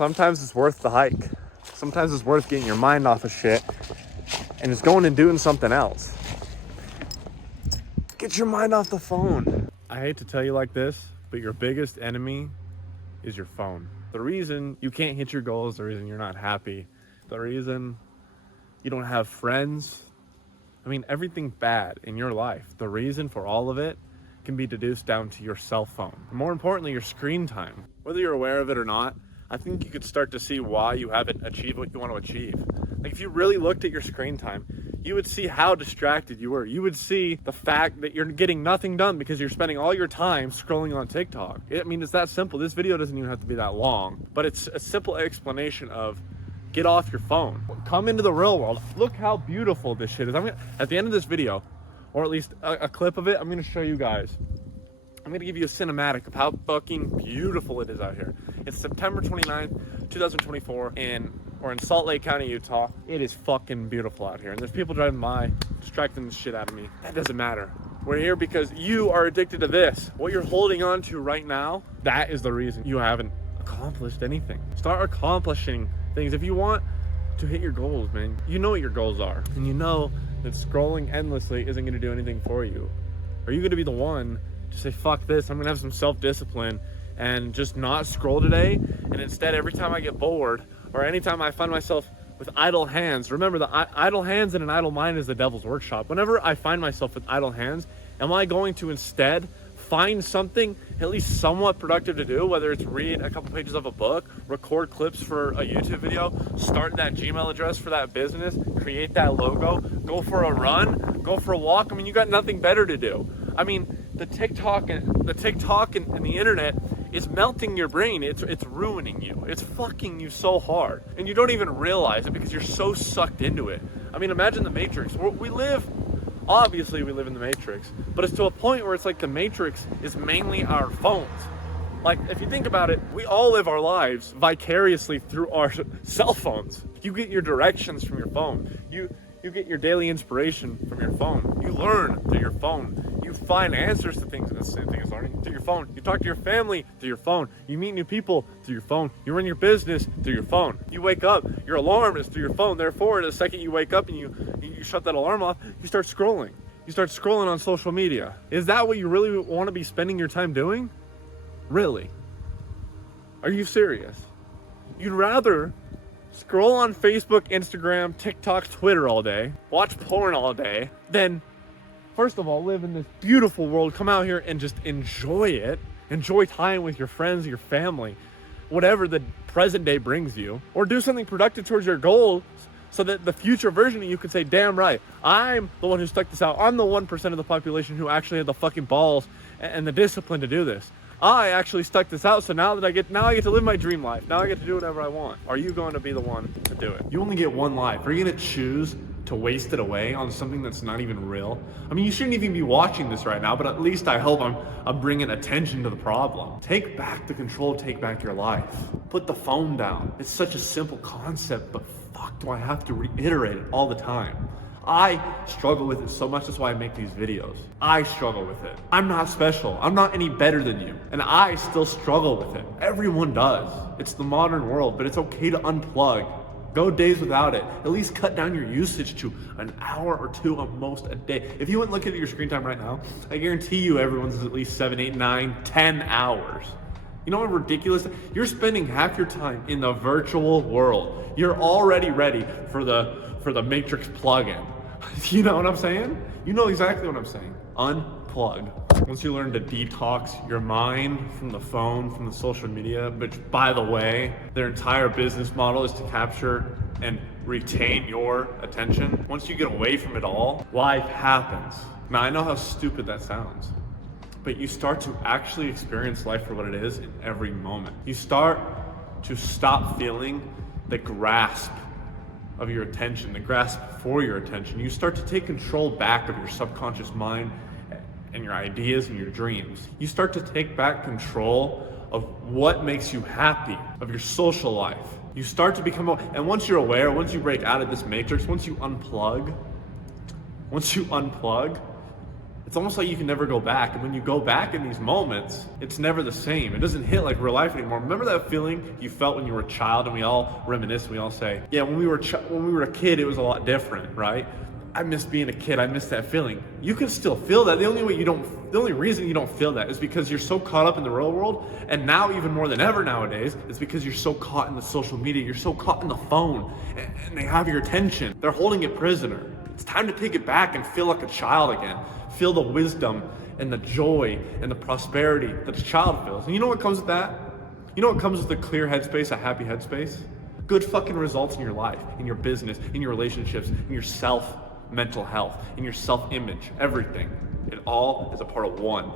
Sometimes it's worth the hike. Sometimes it's worth getting your mind off of shit and just going and doing something else. Get your mind off the phone. I hate to tell you like this, but your biggest enemy is your phone. The reason you can't hit your goals, the reason you're not happy, the reason you don't have friends, I mean, everything bad in your life, the reason for all of it can be deduced down to your cell phone. More importantly, your screen time. Whether you're aware of it or not, I think you could start to see why you haven't achieved what you want to achieve. Like if you really looked at your screen time, you would see how distracted you were. You would see the fact that you're getting nothing done because you're spending all your time scrolling on TikTok. I mean, it's that simple. This video doesn't even have to be that long, but it's a simple explanation of get off your phone. Come into the real world. Look how beautiful this shit is. At the end of this video, or at least a clip of it, I'm gonna show you guys. I'm gonna give you a cinematic of how fucking beautiful it is out here. It's September 29th, 2024, we're in Salt Lake County, Utah. It is fucking beautiful out here. And there's people driving by, distracting the shit out of me. That doesn't matter. We're here because you are addicted to this. What you're holding on to right now, that is the reason you haven't accomplished anything. Start accomplishing things. If you want to hit your goals, man, you know what your goals are. And you know that scrolling endlessly isn't gonna do anything for you. Are you gonna be the one to say, fuck this, I'm gonna have some self-discipline and just not scroll today? And instead, every time I get bored, or anytime I find myself with idle hands, remember the idle hands and an idle mind is the devil's workshop. Whenever I find myself with idle hands, am I going to instead find something at least somewhat productive to do, whether it's read a couple pages of a book, record clips for a YouTube video, start that Gmail address for that business, create that logo, go for a run, go for a walk? I mean, you got nothing better to do. I mean, the TikTok and the internet is melting your brain. It's ruining you. It's fucking you so hard. And you don't even realize it because you're so sucked into it. I mean, imagine the Matrix. Obviously we live in the Matrix, but it's to a point where it's like the Matrix is mainly our phones. Like, if you think about it, we all live our lives vicariously through our cell phones. You get your directions from your phone. You get your daily inspiration from your phone. You learn through your phone. You find answers to things, the same thing as learning, through your phone. You talk to your family through your phone. You meet new people through your phone. You run your business through your phone. You wake up, your alarm is through your phone. Therefore, the second you wake up and you shut that alarm off, you start scrolling. You start scrolling on social media. Is that what you really want to be spending your time doing? Really? Are you serious? You'd rather scroll on Facebook, Instagram, TikTok, Twitter all day, watch porn all day, then first of all, live in this beautiful world, come out here and just enjoy it, enjoy time with your friends, your family, whatever the present day brings you, or do something productive towards your goals so that the future version of you can say, damn right, I'm the one who stuck this out. I'm the 1% of the population who actually had the fucking balls and the discipline to do this. I actually stuck this out, so now I get to live my dream life. Now I get to do whatever I want. Are you going to be the one to do it? You only get one life. Are you going to choose to waste it away on something that's not even real? I mean, you shouldn't even be watching this right now, but at least I hope I'm bringing attention to the problem. Take back the control, take back your life. Put the phone down. It's such a simple concept, but fuck, do I have to reiterate it all the time? I struggle with it so much. That's why I make these videos. I struggle with it. I'm not special. I'm not any better than you. And I still struggle with it. Everyone does. It's the modern world, but it's okay to unplug. Go days without it. At least cut down your usage to an hour or two at most a day. If you went look at your screen time right now, I guarantee you everyone's is at least 7, 8, 9, 10 hours. You know what ridiculous? You're spending half your time in the virtual world. You're already ready for the Matrix plug-in. You know what I'm saying? You know exactly what I'm saying. Unplug. Once you learn to detox your mind from the phone, from the social media, which, by the way, their entire business model is to capture and retain your attention. Once you get away from it all, life happens. Now, I know how stupid that sounds, but you start to actually experience life for what it is in every moment. You start to stop feeling the grasp of your attention, the grasp for your attention. You start to take control back of your subconscious mind and your ideas and your dreams. You start to take back control of what makes you happy, of your social life. You start to become, and once you're aware, once you break out of this matrix, once you unplug, It's almost like you can never go back. And when you go back in these moments, it's never the same. It doesn't hit like real life anymore. Remember that feeling you felt when you were a child? And we all reminisce, and we all say, yeah, when we were a kid, it was a lot different, right? I miss being a kid. I miss that feeling. You can still feel that. The only reason you don't feel that is because you're so caught up in the real world. And now even more than ever nowadays, it's because you're so caught in the social media. You're so caught in the phone, and they have your attention. They're holding it prisoner. It's time to take it back and feel like a child again. Feel the wisdom and the joy and the prosperity that a child feels. And you know what comes with that? You know what comes with a clear headspace, a happy headspace? Good fucking results in your life, in your business, in your relationships, in your mental health, in your self-image, everything. It all is a part of one.